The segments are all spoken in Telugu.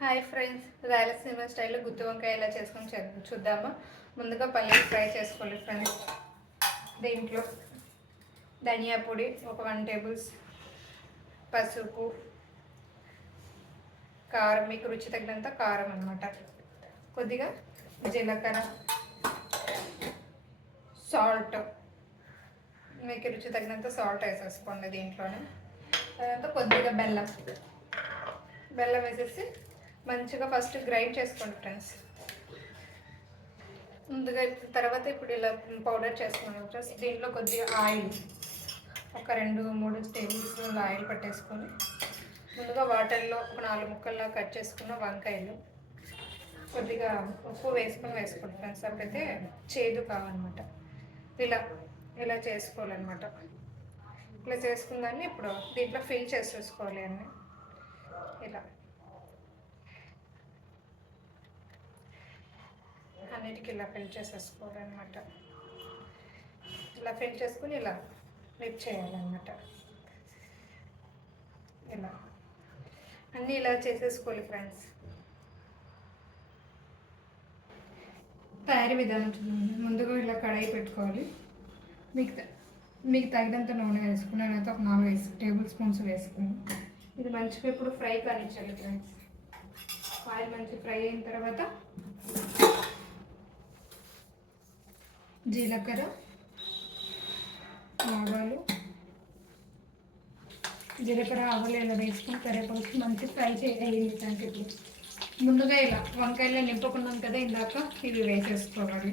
హాయ్ ఫ్రెండ్స్ రాయలసీమ స్టైల్లో గుత్తి వంకాయ ఎలా చేసుకొని చూద్దామా? ముందుగా పల్లీలు ఫ్రై చేసుకోవాలి ఫ్రెండ్స్. దీంట్లో ధనియా పొడి ఒక వన్ టేబుల్స్ పసుపు కారం మీకు రుచి తగినంత కారం అనమాట కొద్దిగా జీలకర్ర సాల్ట్ మీకు రుచి తగినంత సాల్ట్ వేసేసుకోండి దీంట్లోనే. తర్వాత కొద్దిగా బెల్లం. బెల్లం వేసేసి మంచిగా ఫస్ట్ గ్రైండ్ చేసుకోండి ఫ్రెండ్స్ ముందుగా తర్వాత ఇప్పుడు ఇలా పౌడర్ చేసుకున్నాం ఫ్రెండ్స్ దీంట్లో కొద్దిగా ఆయిల్ ఒక రెండు మూడు టేబుల్ స్పూన్లు ఆయిల్ పట్టేసుకొని ముందుగా వాటర్లో ఒక నాలుగు ముక్కల్లా కట్ చేసుకున్న వంకాయలు. కొద్దిగా ఉప్పు వేసుకొని వేసుకోండి ఫ్రెండ్స్ అప్పుడైతే చేదు కావన్నమాట. ఇలా ఇలా చేసుకోవాలన్నమాట. ఇలా చేసుకుందాన్ని ఇప్పుడు దీంట్లో ఫిల్ చేసేసుకోవాలి అన్నీ. ఇలా. అన్నిటికీ ఇలా ఫిల్ చేసేసుకోవాలన్నమాట. ఇలా ఫిల్ చేసుకుని ఇలా ఫ్లిప్ చేయాలన్నమాట. ఇలా. అన్నీ ఇలా చేసేసుకోవాలి ఫ్రెండ్స్ తయారీ విధానం చూడండి. ముందుగా ఇలా కడాయి పెట్టుకోవాలి. మీకు మీకు తగినంత నూనె వేసుకుని అయితే ఒక నాలుగు వేసి టేబుల్ స్పూన్స్ వేసుకుని. ఇది మంచిగా ఇప్పుడు ఫ్రై కానిచ్చాలి ఫ్రెండ్స్ ఆయిల్ మంచి ఫ్రై అయిన తర్వాత జీలకర్ర ఆవాలు జీలకర్ర ఆవాలు ఇలా వేసుకుని కరేపాకు మంచి ఫ్రై చేయాలి దానికి ఇప్పుడు. ముందుగా ఇలా వంకాయలు నింపుకున్నాం కదా ఇందాక ఇవి వేసేసుకోవాలి.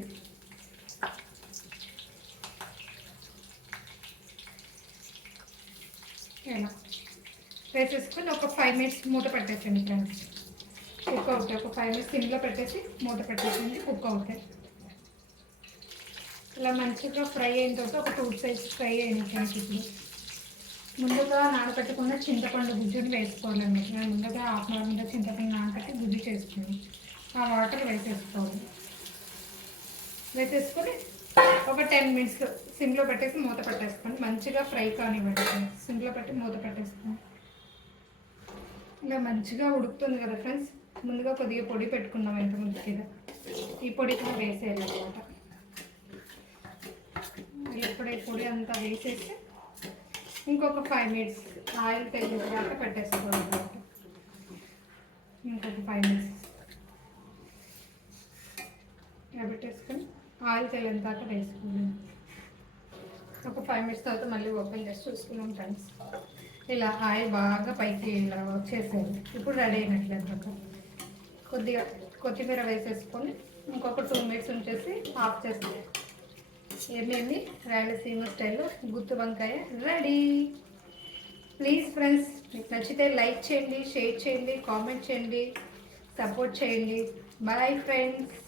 ఇలా వేసేసుకొని ఒక ఫైవ్ మినిట్స్ మూత పెట్టేసండి ఫ్రెండ్స్ కుక్ అవుతాయి. ఒక ఫైవ్ మినిట్స్ ఇంట్లో పెట్టేసి మూత పెట్టేసింది కుక్ అవుతాయి. ఇలా మంచిగా ఫ్రై అయిన తర్వాత ఒక టూ సైజ్ ఫ్రై అయిన ఇప్పుడు ముందుగా నానబెట్టుకున్న చింతపండు గుజ్జుని వేసుకోవాలండి. నేను ముందుగా హాఫ్ అన్ అవర్ ముందు చింతపండు నానబెట్టి గుజ్జు చేసుకుని ఆ వాటర్ వేసేసుకోవాలి. వేసేసుకొని ఒక టెన్ మినిట్స్ సిమ్లో పెట్టేసి మూత పెట్టేసుకోండి. మంచిగా ఫ్రై కానివ్వండి సిమ్లో పెట్టి మూత పెట్టేసుకోండి. ఇలా మంచిగా ఉడుకుతుంది కదా ఫ్రెండ్స్. ముందుగా కొద్దిగా పొడి పెట్టుకున్నాం ఇంత ముందు కింద ఈ పొడి కూడా వేసేయాలి అనమాట ఇప్పుడు ఈ పొడి అంతా వేసేసి ఇంకొక ఫైవ్ మినిట్స్ ఆయిల్ తగిలిదాకా పెట్టేసుకోవాలి ఇంకొక ఫైవ్ మినిట్స్ పెట్టేసుకొని ఆయిల్ తేలిన దాకా వేసుకోవాలి ఒక ఫైవ్ మినిట్స్ తర్వాత మళ్ళీ ఓపెన్ చేసి చూసుకున్నాం ఫ్రెండ్స్ ఇలా ఆయిల్ బాగా పైకి ఇలా వచ్చేసేది. ఇప్పుడు రెడీ అయినట్లేదు కొద్దిగా కొత్తిమీర వేసేసుకొని ఇంకొక టూ మినిట్స్ ఉంచేసి ఆఫ్ చేస్తాం ఏమేమి రాయలసీమ స్టైల్లో గుత్తు వంకాయ రెడీ. ప్లీజ్ ఫ్రెండ్స్ మీకు నచ్చితే లైక్ చేయండి షేర్ చేయండి కామెంట్ చేయండి సపోర్ట్ చేయండి. Bye friends